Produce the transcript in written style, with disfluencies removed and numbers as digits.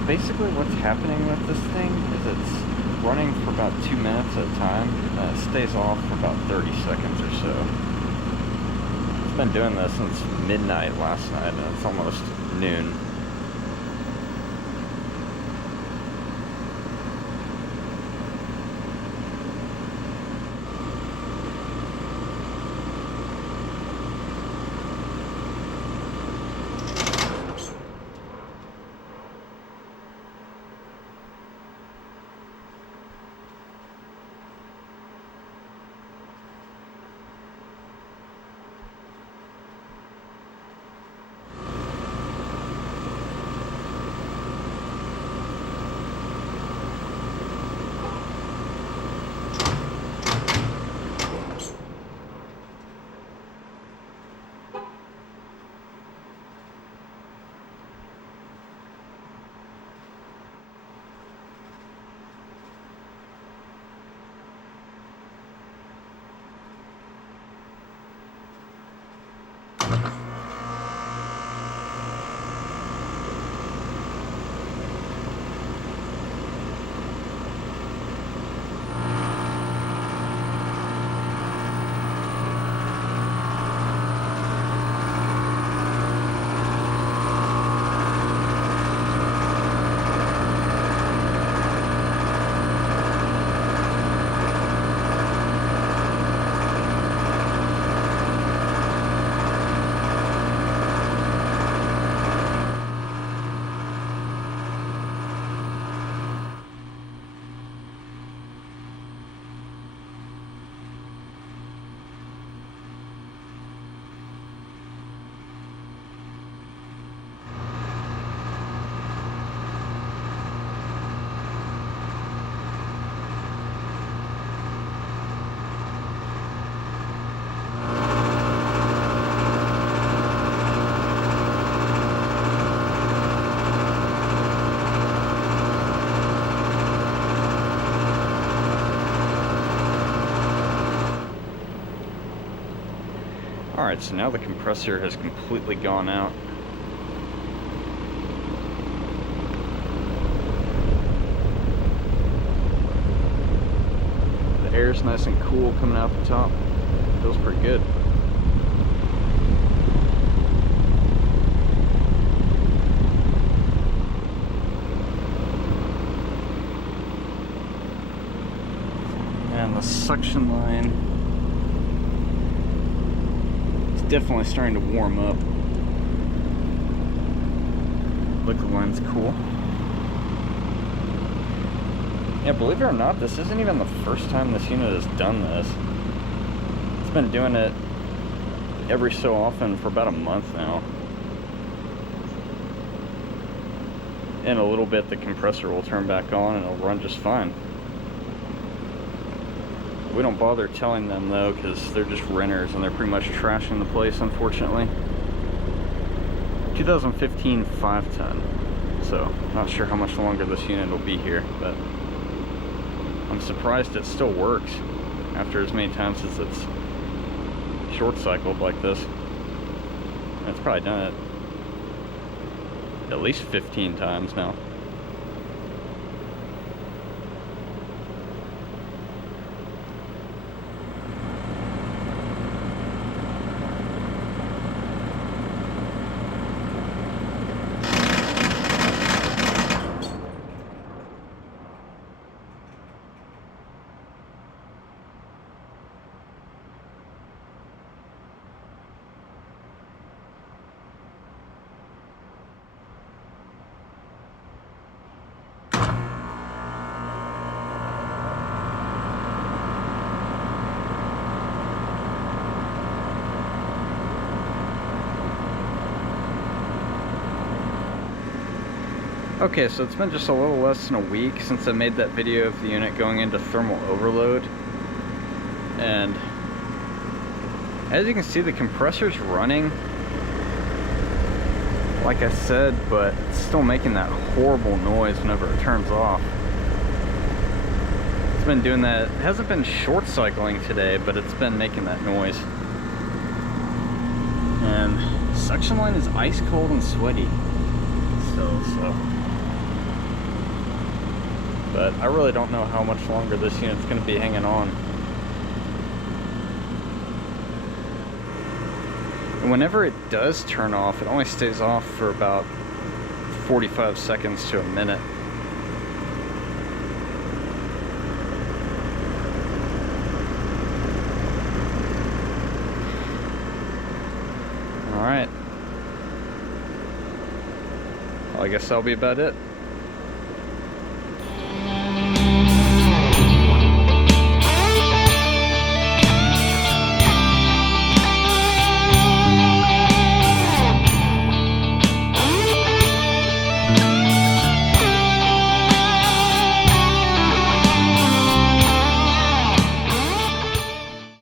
So basically what's happening with this thing is it's running for about 2 minutes at a time, and it stays off for about 30 seconds or so. It's been doing this since midnight last night, and it's almost noon. Alright, so now the compressor has completely gone out. The air's nice and cool coming out the top. Feels pretty good. And the suction line definitely starting to warm up. Liquid line's cool. Yeah, believe it or not, this isn't even the first time this unit has done this. It's been doing it every so often for about a month now. In a little bit, the compressor will turn back on and it'll run just fine. We don't bother telling them though, because they're just renters and they're pretty much trashing the place, unfortunately. 2015 5-ton, so not sure how much longer this unit will be here, but I'm surprised it still works after as many times as it's short cycled like this. And it's probably done it at least 15 times now. Okay, so it's been just a little less than a week since I made that video of the unit going into thermal overload. And as you can see, the compressor's running, like I said, but it's still making that horrible noise whenever it turns off. It's been doing that. It hasn't been short cycling today, but it's been making that noise. And suction line is ice cold and sweaty. So But I really don't know how much longer this unit's going to be hanging on. And whenever it does turn off, it only stays off for about 45 seconds to a minute. Alright. Well, I guess that'll be about it.